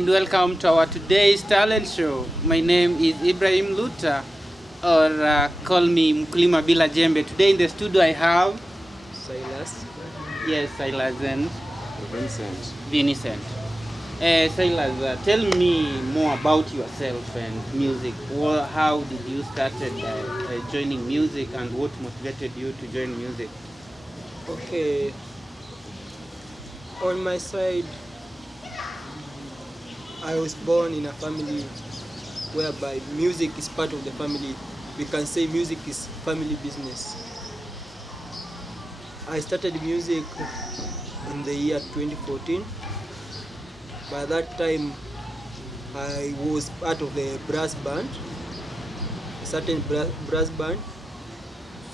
and welcome to our today's talent show. My name is Ibrahim Luta, or call me Mkulima Bila Jembe. Today in the studio I have Silas. Yes, Silas and Vincent. Silas, tell me more about yourself and music. How did you started joining music, and what motivated you to join music? Okay. On my side, I was born in a family whereby music is part of the family. We can say music is family business. I started music in the year 2014. By that time, I was part of a brass band, a certain brass band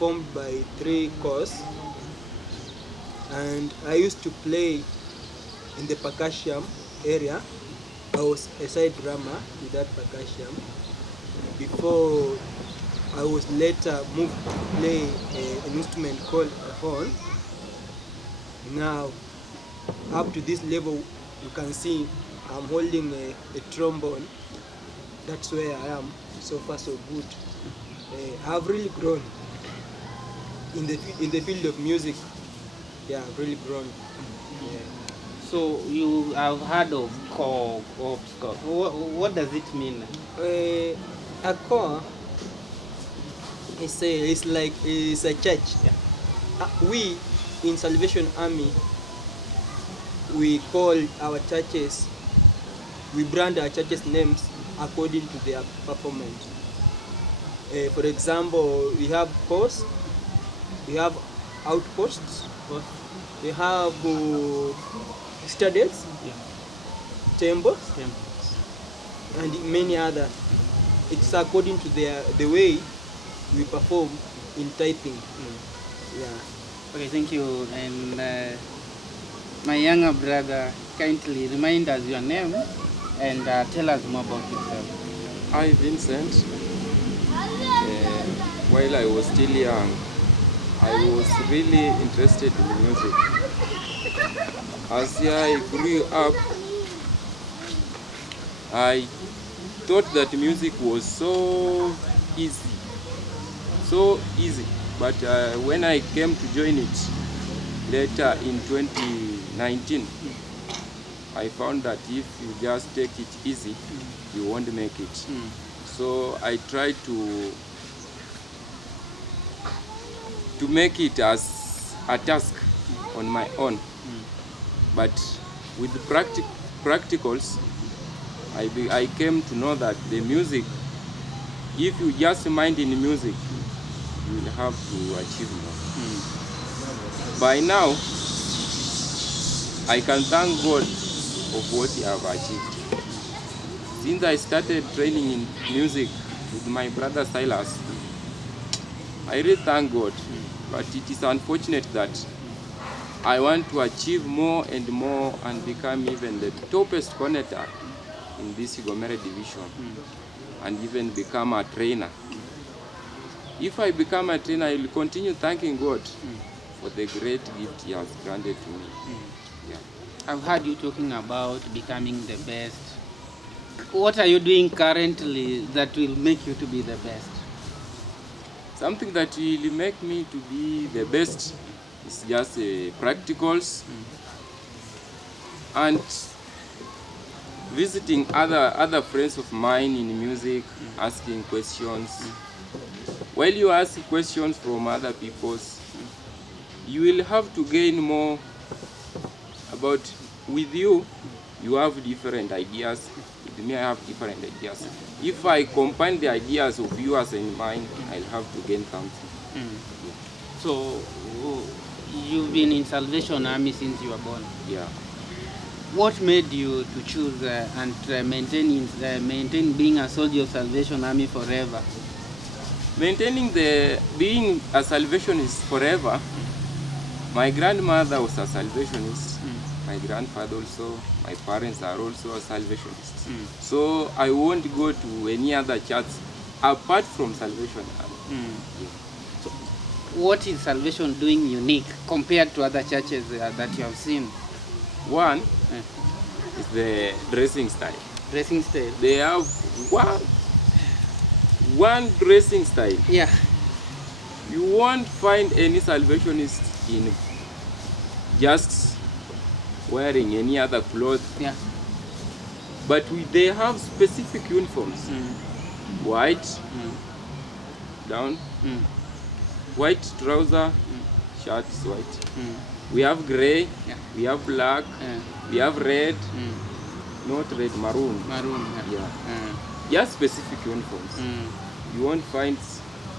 formed by 3 corps, and I used to play in the percussion area. I was a side drummer with that percussion before I was later moved to play an instrument called a horn. Now, up to this level, you can see I'm holding a trombone. That's where I am. So far, so good. I've really grown in the field of music. Yeah, I've really grown. Yeah. So you have heard of core. What does it mean? A core is a church. Yeah. We in Salvation Army, we call our churches, we brand our churches' names according to their performance. For example, we have course, we have outposts, we have studies, temples, and many other. It's according to the way we perform in typing. Yeah. Okay, thank you. And my younger brother, kindly remind us your name and tell us more about yourself. Hi, Vincent. While I was still young, I was really interested in music. As I grew up, I thought that music was so easy. But when I came to join it later in 2019, I found that if you just take it easy, you won't make it. So I tried to make it as a task on my own. But with the practicals, I came to know that the music, if you just mind in music, you will have to achieve more. By now, I can thank God of what I have achieved. Since I started training in music with my brother Silas, I really thank God. But it is unfortunate that I want to achieve more and more and become even the toppest corneta in this Gomere division, and even become a trainer. If I become a trainer, I will continue thanking God for the great gift He has granted to me. Yeah. I've heard you talking about becoming the best. What are you doing currently that will make you to be the best? Something that will make me to be the best is just practicals and visiting other friends of mine in music, asking questions. While you ask questions from other people, you will have to gain more about. With you, you have different ideas. With me, I have different ideas. If I combine the ideas of yours and mine, I'll have to gain something. Yeah. So you've been in Salvation Army since you were born. Yeah. What made you to choose and maintain being a soldier of Salvation Army forever? Maintaining being a Salvationist forever. My grandmother was a Salvationist. My grandfather also. My parents are also a Salvationists. So I won't go to any other church apart from Salvation Army. Yeah. So what is Salvation doing unique compared to other churches that you have seen? One, is the dressing style. Dressing style. They have one dressing style. Yeah. You won't find any salvationist in just wearing any other clothes. Yeah. But they have specific uniforms. White down, white trouser, shirt is white. We have gray, Yeah. we have black, we have red, not red, maroon. Maroon. Yeah. Just specific uniforms. You won't find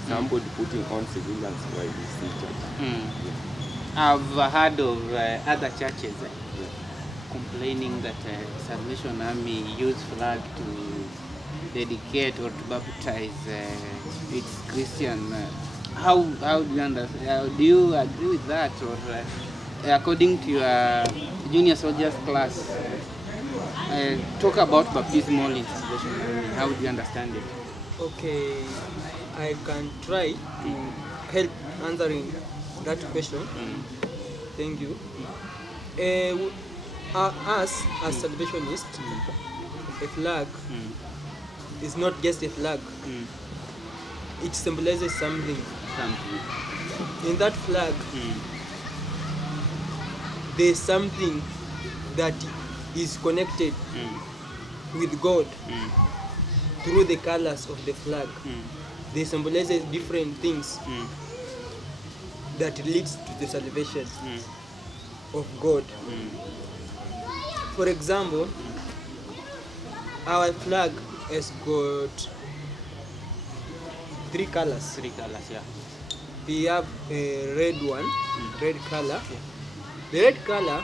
somebody putting on civilians while he's in church. I've heard of other churches complaining that Salvation Army use flag to dedicate or to baptize its Christian. How do you understand? Do you agree with that, or according to your junior soldiers class, talk about baptismal in Salvation Army? How do you understand it? Okay, I can try to help answering that question. Thank you. Us as Salvationists, a flag is not just a flag. It symbolizes something. In that flag, there's something that is connected with God through the colors of the flag. They symbolize different things that leads to the salvation of God. For example, our flag has got 3 colors. 3 colors, yeah. We have a red one, red color. The red color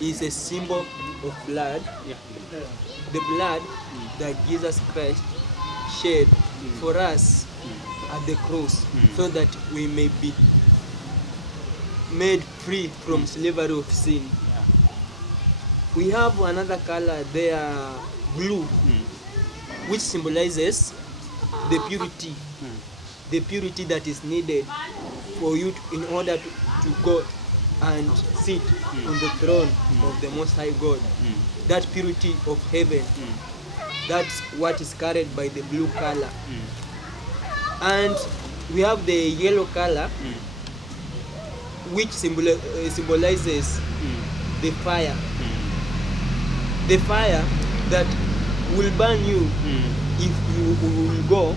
is a symbol of blood. Yeah. The blood that Jesus Christ shed for us at the cross, so that we may be made free from slavery of sin. Yeah. We have another color there, blue, which symbolizes the purity that is needed for you in order to go and sit on the throne of the Most High God. That purity of heaven, that's what is carried by the blue color. And we have the yellow color, which symbolizes the fire. The fire that will burn you if you will go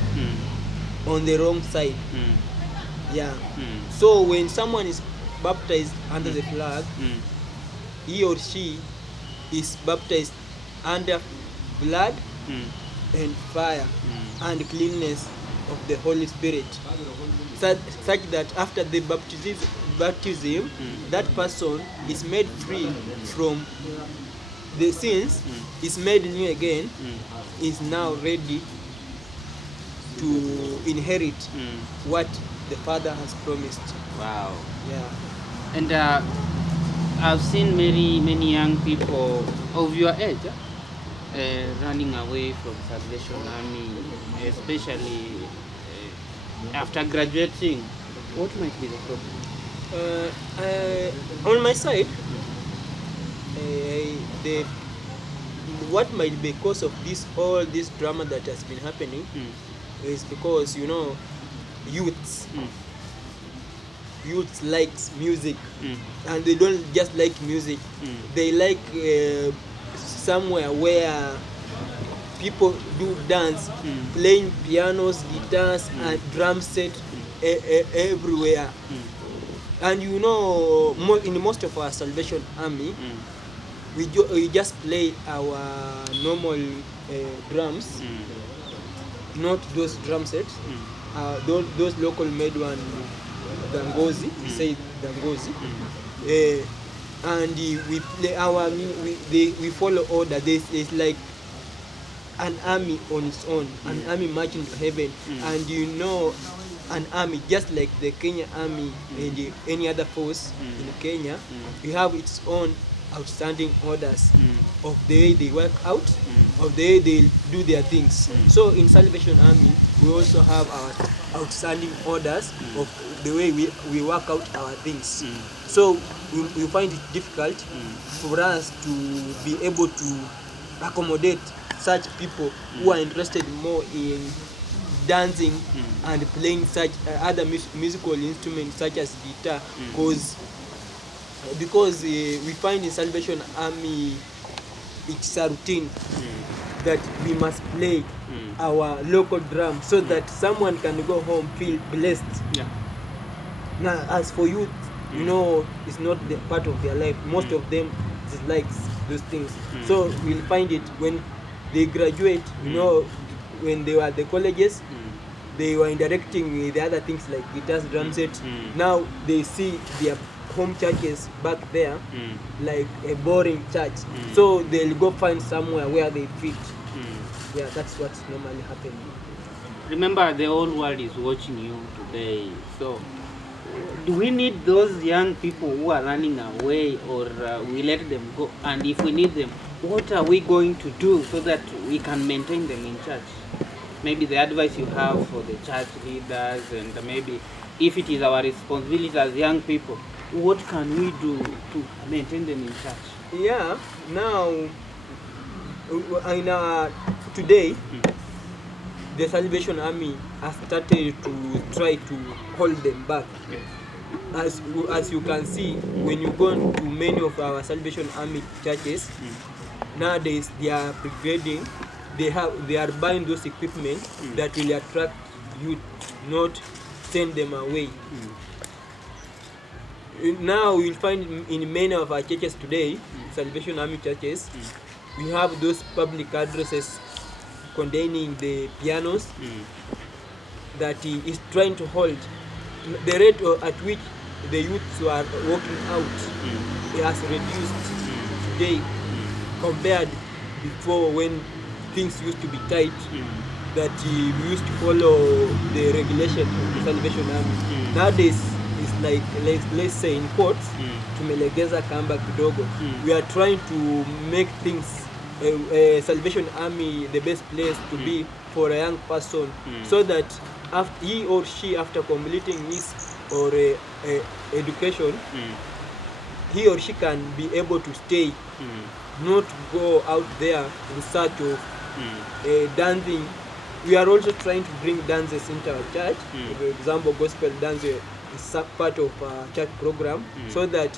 on the wrong side. Yeah. So when someone is baptized under the flag, he or she is baptized under blood and fire and cleanness of the Holy Spirit, such that after the baptism, that person is made free from the sins, is made new again, is now ready to inherit what the Father has promised. Wow. Yeah. And I've seen many young people of your age running away from Salvation Army, especially after graduating. What might be the problem? On my side, what might be cause of all this drama that has been happening is because youths likes music, and they don't just like music. They like somewhere where people do dance, playing pianos, guitars, and drum set everywhere. And in most of our Salvation Army, we just play our normal drums, not those drum sets, those local made one, dangozi, we say dangozi, and we play we follow order. It's like an army on its own, an army marching to heaven, and an army just like the Kenya army and any other force in Kenya, we have its own outstanding orders of the way they work out, of the way they do their things. So in Salvation Army, we also have our outstanding orders of the way we work out our things. So we find it difficult for us to be able to accommodate such people who are interested more in dancing and playing such other musical instruments such as guitar, because we find in Salvation Army it's a routine that we must play our local drum so that someone can go home feel blessed. Yeah. Now, as for youth, it's not the part of their life. Most of them dislikes those things. So we'll find it when they graduate. When they were at the colleges, they were interacting with the other things like guitars, drum sets. Now they see their home churches back there like a boring church. So they'll go find somewhere where they fit. Yeah, that's what's normally happening. Remember, the whole world is watching you today. So, do we need those young people who are running away, or we let them go? And if we need them, what are we going to do so that we can maintain them in church? Maybe the advice you have for the church leaders, and maybe if it is our responsibility as young people, what can we do to maintain them in church? Yeah, now, today, the Salvation Army has started to try to hold them back. Yes. As you can see, when you go to many of our Salvation Army churches, nowadays they are upgrading. They are buying those equipment that will attract youth, not send them away. Now you'll find in many of our churches today, Salvation Army churches, we have those public addresses containing the pianos that he is trying to hold. The rate at which the youths are walking out has reduced today compared before, when things used to be tight, that we used to follow the regulation of the Salvation Army. Nowadays, it's like, let's say in quotes, tumelegeza kamba kidogo. We are trying to make things Salvation Army the best place to be for a young person, so that after he or she, after completing his or education, he or she can be able to stay, not go out there in search of dancing. We are also trying to bring dances into our church. For example, gospel dance is part of our church program, so that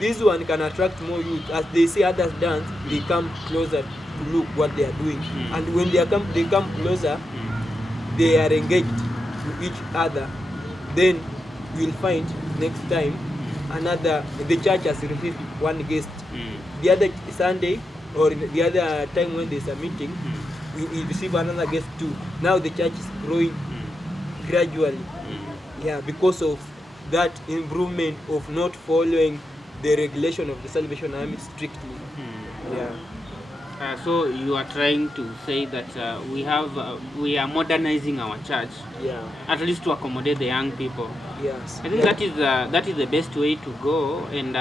this one can attract more youth. As they see others dance, they come closer to look what they are doing. And when they come closer, they are engaged with each other. Then we'll find next time the church has received one guest. The other Sunday or the other time when there's a meeting, we receive another guest too. Now the church is growing gradually. Yeah, because of that improvement of not following the regulation of the Salvation Army strictly. Yeah. So you are trying to say that we are modernizing our church, at least to accommodate the young people. Yes. I think that is the best way to go. And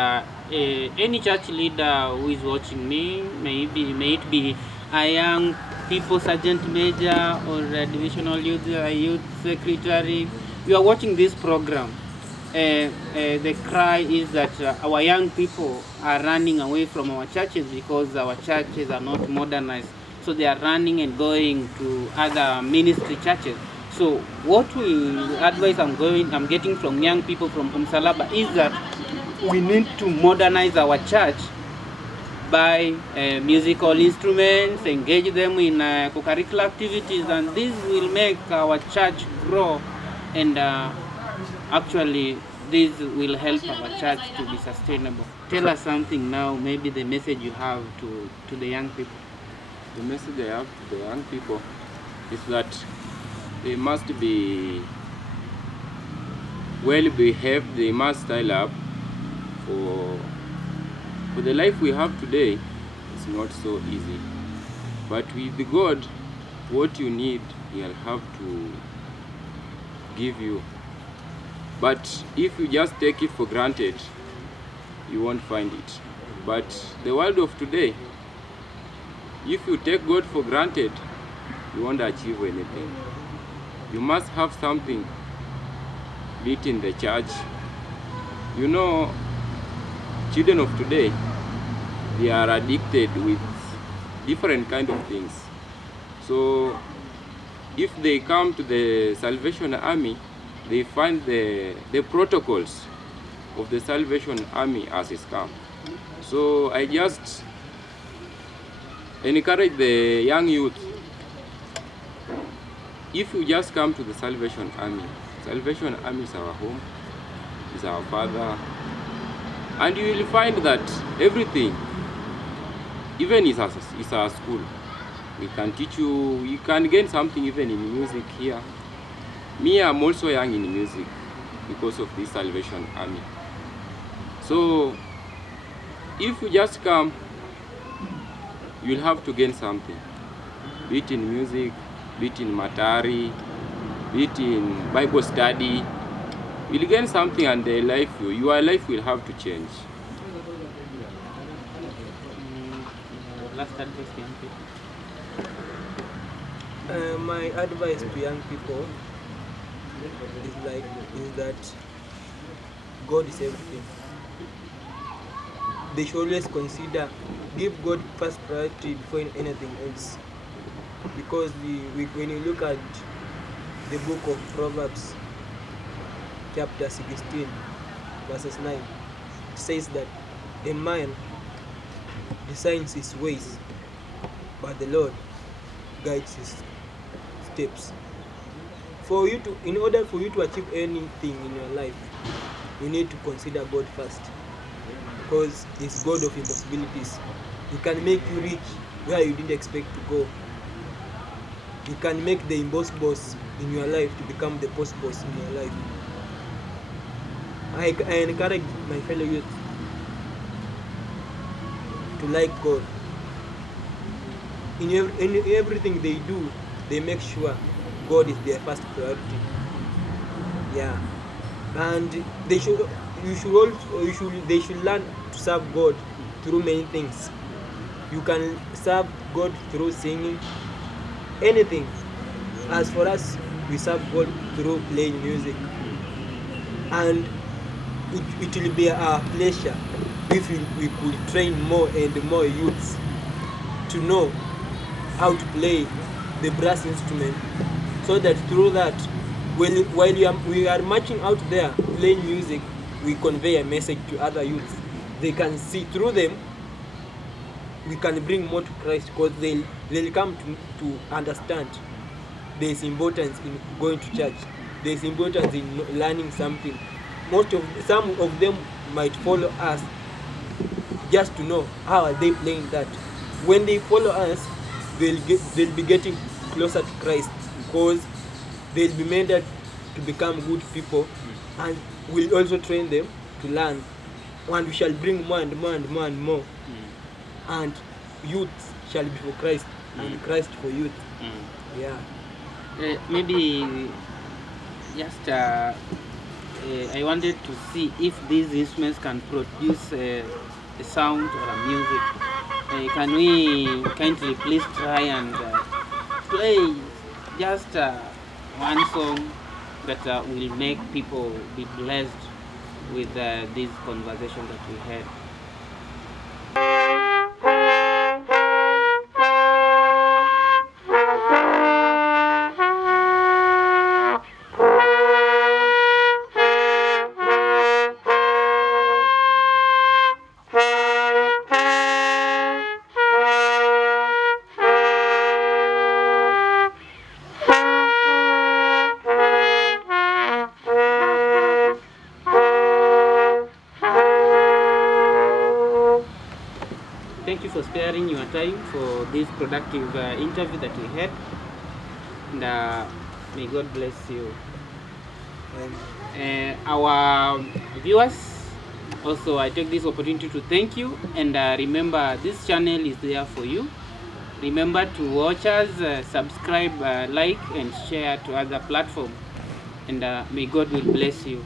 any church leader who is watching me, may it be a young people sergeant major or a divisional youth secretary, you are watching this program. The cry is that our young people are running away from our churches because our churches are not modernized. So they are running and going to other ministry churches. So what advice I'm getting from young people from Salaba is that we need to modernize our church by musical instruments, engage them in co-curricular activities, and this will make our church grow, and actually this will help our church to be sustainable. Tell us something now, maybe the message you have to the young people. The message I have to the young people is that they must be well behaved, they must style up. For the life we have today, it's not so easy. But with God, what you need, He'll have to give you. But if you just take it for granted, you won't find it. But the world of today, if you take God for granted, you won't achieve anything. You must have something be it in the church. You know, children of today, they are addicted with different kind of things. So if they come to the Salvation Army, they find the protocols of the Salvation Army as a scam. So I just encourage the young youth, if you just come to the Salvation Army is our home, is our father, and you will find that everything, even is our school. We can teach you, you can gain something even in music here. Me, I'm also young in music because of this Salvation Army. So if you just come, you'll have to gain something, be it in music, be it in Matari, be it in Bible study. You'll gain something, and your life will have to change. Last advice to young people. My advice to young people is that God is everything. They should always give God first priority before anything else. Because when you look at the book of Proverbs, chapter 16, verses 9, it says that a man designs his ways, but the Lord guides his steps. In order for you to achieve anything in your life, you need to consider God first, because He's God of impossibilities. He can make you reach where you didn't expect to go. He can make the impossible in your life to become the possible in your life. I encourage my fellow youth to like God. In everything they do, they make sure God is their first priority. Yeah, and they should learn to serve God through many things. You can serve God through singing, anything. As for us, we serve God through playing music, and it will be our pleasure if we could train more and more youths to know how to play the brass instrument, so that through that, while we are marching out there playing music, we convey a message to other youths. They can see through them. We can bring more to Christ, because they'll come to understand there's importance in going to church. There's importance in learning something. Some of them might follow us just to know how are they playing that. When they follow us, they'll be getting closer to Christ, because they'll be made to become good people, and we'll also train them to learn, and we shall bring more and more and more and more. And youth shall be for Christ, and Christ for youth. Yeah. Maybe just I wanted to see if these instruments can produce a sound or a music. Can we kindly please try and play just one song that will make people be blessed with this conversation that we had? Thank you for sparing your time for this productive interview that we had, and may God bless you. Our viewers, also I take this opportunity to thank you, and remember, this channel is there for you. Remember to watch us, subscribe, like and share to other platforms, and may God will bless you.